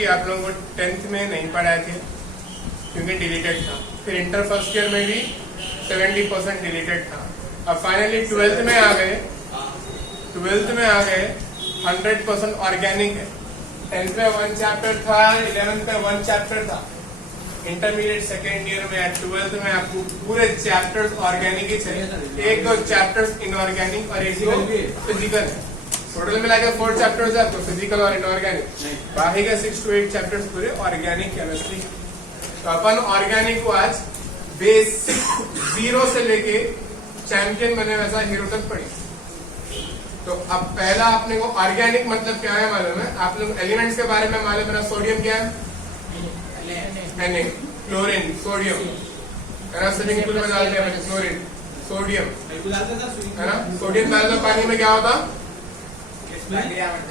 Chemistry आप लोगों को 10th में नहीं पढ़ाए थे क्योंकि डिलीटेड था, फिर इंटर फर्स्ट ईयर में भी 70% डिलीटेड था। अब फाइनली 12th में आ गए 100% ऑर्गेनिक है। 10th में 1 चैप्टर था, 11th में 1 चैप्टर था, इंटरमीडिएट सेकेंड ईयर में 12th में आपको पूरे चैप्टर्स ऑर्गेनिक ही चाहिए। 1-2 चैप्टर्स इनऑर्गेनिक और 1 फिजिकल है। टोटल मिला के 4 चैप्टर्स है आपको फिजिकल और इनऑर्गेनिक, बाकी का 6 to 8 चैप्टर्स पूरे ऑर्गेनिक केमिस्ट्री। तो अपन ऑर्गेनिक को आज बेसिक 0 से लेके चैंपियन बने वैसा हीरो तक पढ़ी। तो अब पहला अपने को ऑर्गेनिक मतलब क्या है मालूम है? आप लोग एलिमेंट्स के बारे में मालूम है। सोडियम क्या है? Na, क्लोरीन, सोडियम है ना। स्विमिंग पूल में डालते हैं क्लोरीन, सोडियम है ना। सोडियम डाल दो पानी में, क्या होता?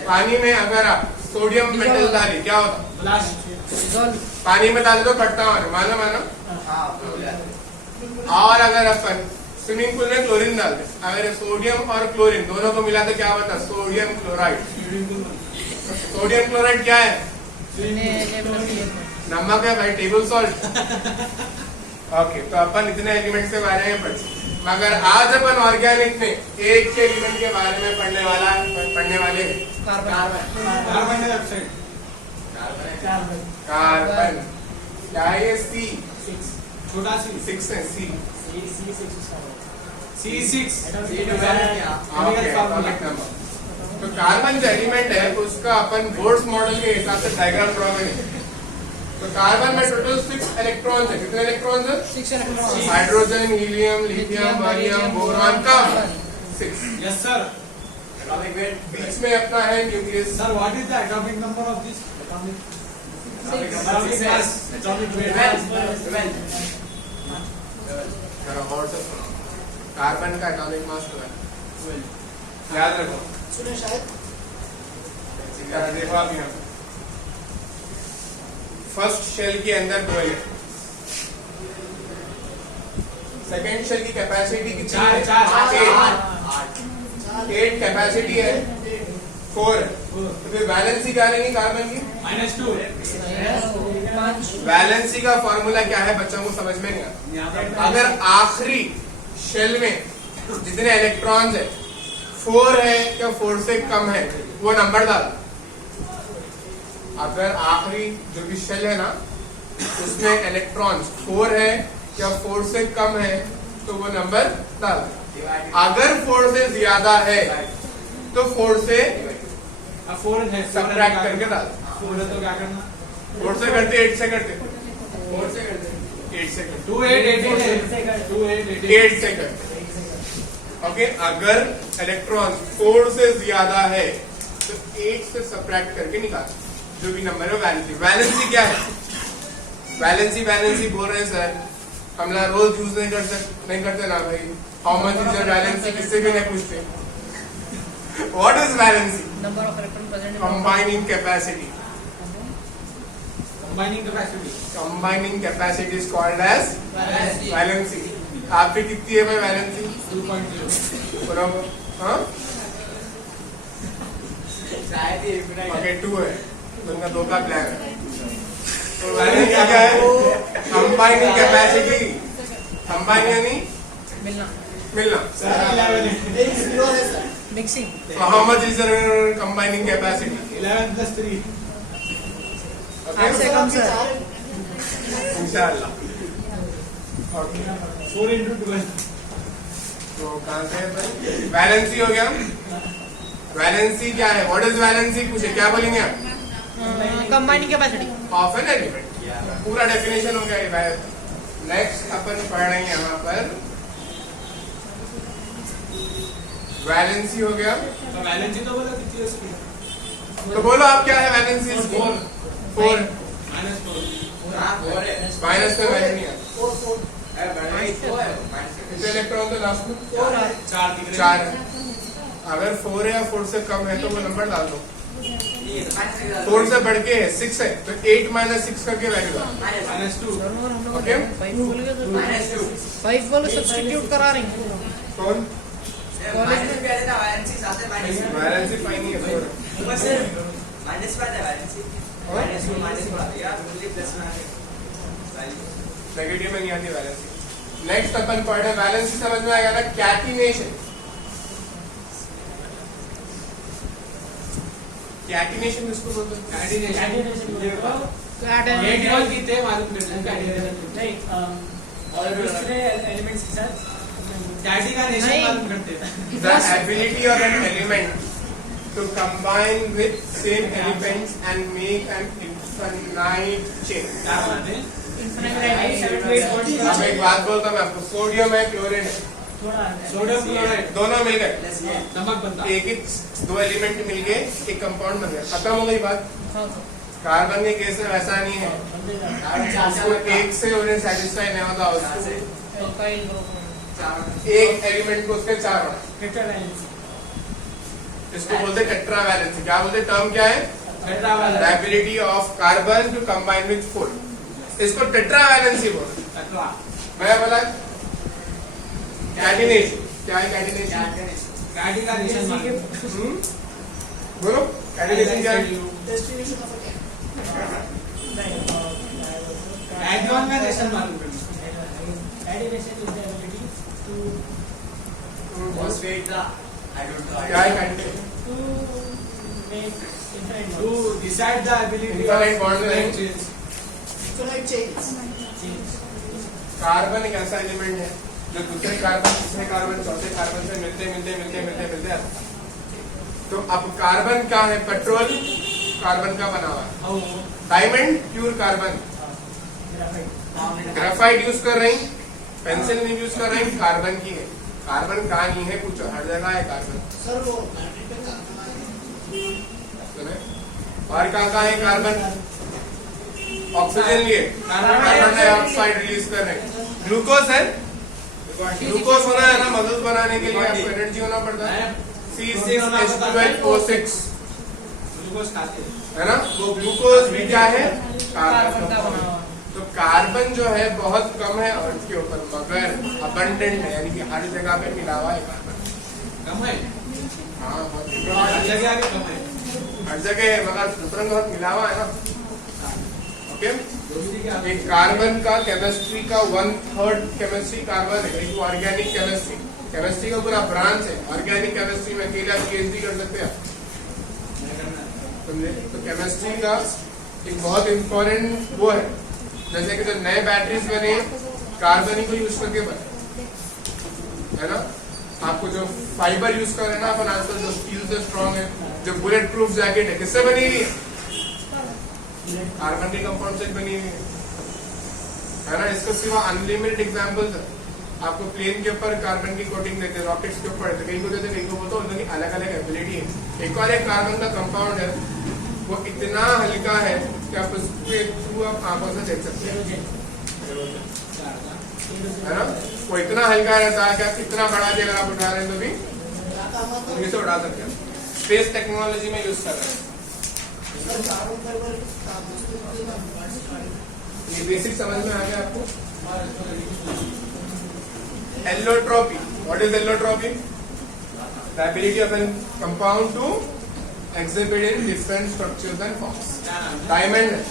पानी में अगर आप सोडियम मेटल डाले क्या होता? पानी में डाल दो कटता मालूम है ना। और अगर अपन स्विमिंग पूल में क्लोरीन डालते, अगर सोडियम और क्लोरीन दोनों को मिला तो क्या होता? Sodium chloride. सोडियम क्लोराइड क्या है? नमक है भाई, टेबल सॉल्ट। ओके, तो अपन इतने एलिमेंट्स के बारे में पढ़े, मगर आज अपन ऑर्गेनिक में एक के एलिमेंट के बारे में पढ़ने वाले कार्बन डाइऑक्साइड। कार्बन क्या है? ये सी, छोटा सी 6 है। सी C6 तो कार्बन जो एलिमेंट है उसका अपन बोर्ड्स मॉडल के हिसाब से डायग्राम ड्रॉ करेंगे। तो कार्बन में टोटल 6 इलेक्ट्रॉन्स है। कितने इलेक्ट्रॉन्स है? 6 electrons. Hydrogen, helium, lithium, barium, boron का 6। Yes sir. एटॉमिक वेट बीच में अपना है nucleus. Sir what is the atomic number of this? Atomic mass, atomic weight. Carbon का एटॉमिक मास 12। याद रखो, सुने शायद। देखो आप यहाँ फर्स्ट शेल के अंदर 2 है, सेकेंड शेल की कैपेसिटी कितनी है? 8 कैपेसिटी है, 4 है। तो फिर वैलेंसी क्या लेंगे कार्बन की? -2। वैलेंसी का फॉर्मूला क्या है बच्चों को समझ में नहीं आता। अगर आखिरी शेल में जितने इलेक्ट्रॉन्स है 4 है या 4 से कम है वो नंबर डाल। अगर आखिरी जो भी शेल है ना उसमें इलेक्ट्रॉन्स 4 है या 4 से कम है तो वो नंबर डाल। अगर 4 से ज्यादा है तो 4 से सब्ट्रैक्ट करके डाल। 4 है तो क्या करना? 4 से करते 8 से करते 4 से करते 8 से करते 2 8 8 2 8 8 से करते। ओके, अगर इलेक्ट्रॉन 4 से ज्यादा है तो 8 से सब्ट्रैक्ट करके निकाल जो भी नंबर है वैलेंसी। वैलेंसी क्या है? वैलेंसी बोल रहे हैं सर, हम लोग रोज यूज नहीं करते ना भाई। How much is your valency किससे भी नहीं पूछते। What is valency? Number of electron present in combining capacity. Combining capacity is called as valency. आपकी कितनी है भाई वैलेंसी? 2.0। हाँ ओके 2 है, तो उनका 2 का प्लान है। तो वैलेंसी क्या है? Combining capacity. कंबाइन यानी मिलना। मिक्सिंग। तो how much is combining capacity? 11 + 3। आठ से कम सर। इंशाल्लाह। 4 × 12। तो कहाँ से है भाई? वैलेंसी हो गया। वैलेंसी क्या है? व्हाट इज वैलेंसी पूछे क्या बोलेंगे आप? Combining capacity of an element. पूरा डेफिनेशन हो गया। नेक्स्ट अपन पढ़ रहे हैं यहाँ पर वैलेंसी हो गया। तो वैलेंसी तो बोला कितनी है उसकी? तो बोलो आप क्या है वैलेंसी? 4 -4। माइनस में वैल्यू नहीं है। कितने इलेक्ट्रॉन तो लास्ट में 4 है। अगर 4 है या 4 से कम है तो वो नंबर डाल दो। 4 से बढ़ के 6 है तो 8 - 6 करके वैल्यू डाल। -2। ओके, फाइव वाले सब्स्टिट्यूट करा रही हैं कौन? वैलेंसी वैलेंसी फाइन नहीं है। नेगेटिव में नहीं आती वैलेंसी। नेक्स्ट अपन पढ़ रहे वैलेंसी, समझ में आएगा ना? कैटिनेशन। कैटिनेशन किसको बोलते हैं? ये ड्रॉल कितने मालूम करना है और दूसरे एलिमेंट्स के साथ डैडी का नेशन नहीं। मालूम करते हैं The ability of an element to combine with same elements and make an infinite chain. क्या बात है अब एक बात बोलता हूँ मैं आपको, सोडियम है, क्लोरीन है, सोडियम क्लोराइड दोनों मिल गए, नमक बनता एक ही दो एलिमेंट मिल गए, एक कंपाउंड बन गया, खत्म हो गई बात। कार्बन के केस में वैसा नहीं है, उसको एक से उन्हें सेटिस्फाई नहीं होता, उसको एक एलिमेंट को उसके चार होना, इसको बोलते टेट्रा वैलेंसी। क्या बोलते, टर्म क्या है? Tetravalency The ability of carbon to combine with four, इसको टेट्रा वैलेंसी बोलते हैं। मैं बोला कैटिनेशन, क्या है कैटिनेशन? डैडी का नेशन मालूम बोलो कैटिनेशन क्या है? एग्रॉन का नेशन मालूम करना क्या है catenation? to decide the ability Infinite of bond length. change. Carbon एक ऐसा एलिमेंट है जो दूसरे कार्बन, तीसरे कार्बन, चौथे कार्बन से मिलते आता। तो अब कार्बन क्या है? पेट्रोल कार्बन का बना हुआ है, diamond pure carbon, graphite use कर रही, पेंसिल नहीं यूज कर रही, कार्बन की है। कार्बन कहाँ नहीं है पूछो, हर जगह है कार्बन। और कहाँ है कार्बन? ऑक्सीजन लिए कार्बन डाइऑक्साइड रिलीज कर रहे हैं। ग्लूकोज है, ग्लूकोज होना है ना, मदद बनाने के लिए आपको एनर्जी होना पड़ता है, C6H12O6 ग्लूकोज खाते हैं है ना, वो ग्लूकोज भी क्या है? कार्बन का बना हुआ। तो कार्बन जो है बहुत कम है अर्थ के ऊपर, मगर अबंडेंट है, यानी कि हर जगह पे मिला हुआ है कार्बन। कम है हाँ बहुत हर जगह आगे कम है हर जगह है, मगर सूत्रन बहुत मिला हुआ है ना। ओके, एक कार्बन का केमिस्ट्री का 1/3 केमिस्ट्री कार्बन है, एक ऑर्गेनिक केमिस्ट्री, केमिस्ट्री का पूरा ब्रांच है। ऑर्गेनिक केमिस्ट्री में अकेले आप PhD कर सकते हैं, समझे? तो केमिस्ट्री का एक बहुत इम्पोर्टेंट वो है, जैसे कि जो नए बैटरीज बने कार्बन ही को यूज करके बने, है ना। आपको जो फाइबर यूज कर रहे हैं ना अपन आजकल, जो स्टील से स्ट्रॉन्ग है, जो बुलेट प्रूफ जैकेट है, किससे बनी हुई है? कार्बन के कंपाउंड से बनी हुई है ना। इसके सिवा अनलिमिटेड एग्जांपल्स है। आपको प्लेन के ऊपर कार्बन की कोटिंग देते, रॉकेट्स के ऊपर देते, कहीं को देते, कहीं को बोलते, उनकी अलग अलग एबिलिटी है। एक और एक कार्बन का कंपाउंड है, वो इतना हल्का है कि आप उसके थ्रू आप आंखों से देख सकते हैं, है ना। वो इतना हल्का रहता है कि आप कितना बड़ा भी अगर आप उठा रहे हैं तो भी उंगली से उठा सकते हैं। स्पेस टेक्नोलॉजी में यूज कर रहे हैं। ये बेसिक समझ में आ गया आपको? Allotropy, what is allotropy? The ability of an compound to exhibit in different structures and forms. Diamond है,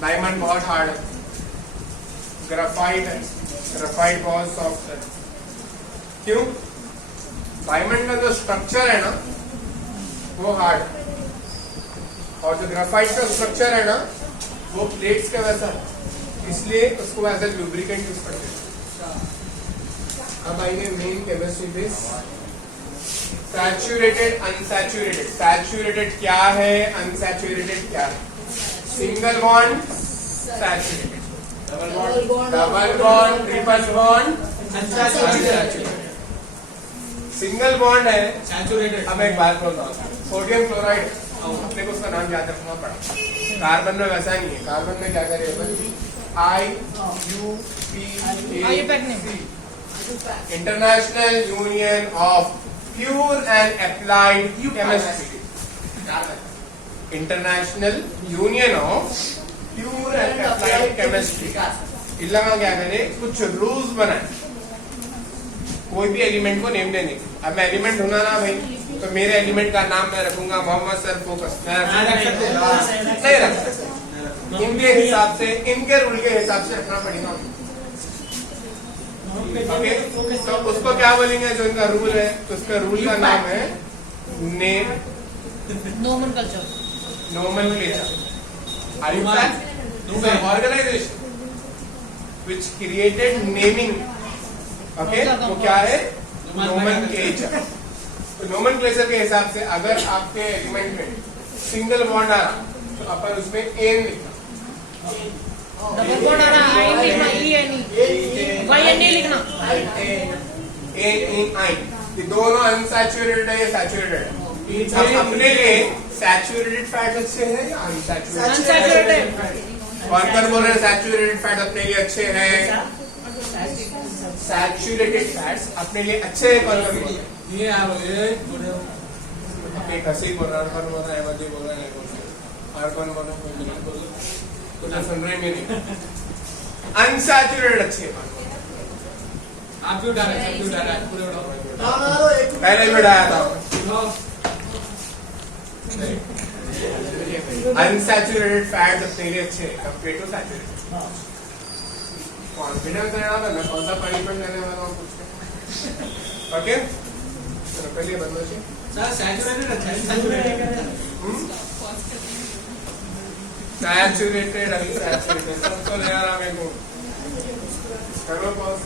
डायमंड बहुत हार्ड है। ग्रेफाइट है, ग्रेफाइट बहुत सॉफ्ट है। क्यों? डायमंड का जो स्ट्रक्चर है ना वो हार्ड है, और जो ग्रेफाइट का स्ट्रक्चर है ना वो प्लेट्स का वैसा है, इसलिए उसको एज ए लुब्रिकेंट यूज करते हैं। अब आइए main chemistry base. Saturated, unsaturated. Saturated क्या है, अनसैचुरेटेड क्या है? Single bond saturated, double bond, triple bond unsaturated. Single bond है सैचुरेटेड। अब एक बात बोलता हूँ, सोडियम क्लोराइड, अपने को उसका नाम याद रखना पड़ा। कार्बन में वैसा नहीं है, कार्बन में क्या करें अपन? IUPAC, international union of pure and applied chemistry. International union of pure and applied chemistry. इल्ला में क्या करें? कुछ रूल्स बनाए कोई भी एलिमेंट को नेम देने के। अब मैं एलिमेंट ढूंढा ना भाई, तो मेरे एलिमेंट का नाम मैं रखूंगा मोहम्मद सर फोकस। मैं हाँ, रख सकते हैं। नहीं रख सकते, इनके हिसाब से, इनके रूल के हिसाब से रखना पड़ेगा। ओके, तो उसको क्या बोलेंगे जो इनका रूल है? तो उसका रूल का नाम है name Nomenclature. nomenclature. Are you Numan. It's an organization which created naming. Okay, वो क्या है? Nomenclature. तो nomenclature के हिसाब से अगर आपके एलिमेंट में सिंगल बॉन्ड आ रहा तो अपन उसमें एन लिखना, डबल बॉन्ड आ रहा आई लिखना, E N E, Y N E लिखना। एन इन आई, ये दोनों अनसैचुरेटेड है या सैचुरेटेड है? अब अपने लिए सैचुरेटेड फैट अच्छे हैं या Unsaturated. कौन बोल रहे हैं सैचुरेटेड फैट अपने लिए अच्छे हैं? सैचुरेटेड फैट्स अपने लिए अच्छे हैं, कौन बोल रहे हैं? ये आप बोले बोले एक हसी बोल रहा है, कौन बोल रहा है, अहमद बोल रहा है, नहीं बोल रहा है, और कौन बोल रहा है, कोई नहीं बोल रहा है, कुछ सुन रहे हैं नहीं। अनसैचुरेटेड अच्छे हैं, आप क्यों डाल रहे हैं? क्यों डाल रहे हैं? पूरे उठाओ। पहले ही बढ़ाया था। उठाओ। अनसैचुरेटेड फैट्स अपने लिए अच्छे हैं कंपेयर टू सैचुरेटेड। कॉन्फिडेंस रहना था, मैं कौन सा पनिशमेंट लेने वाला हूँ कुछ। ओके, चलो पहले बंदो से सर सैचुरेटेड अच्छा है, सैचुरेटेड सैचुरेटेड, अनसैचुरेटेड सबको ले आ रहा मेरे को। करो पॉज।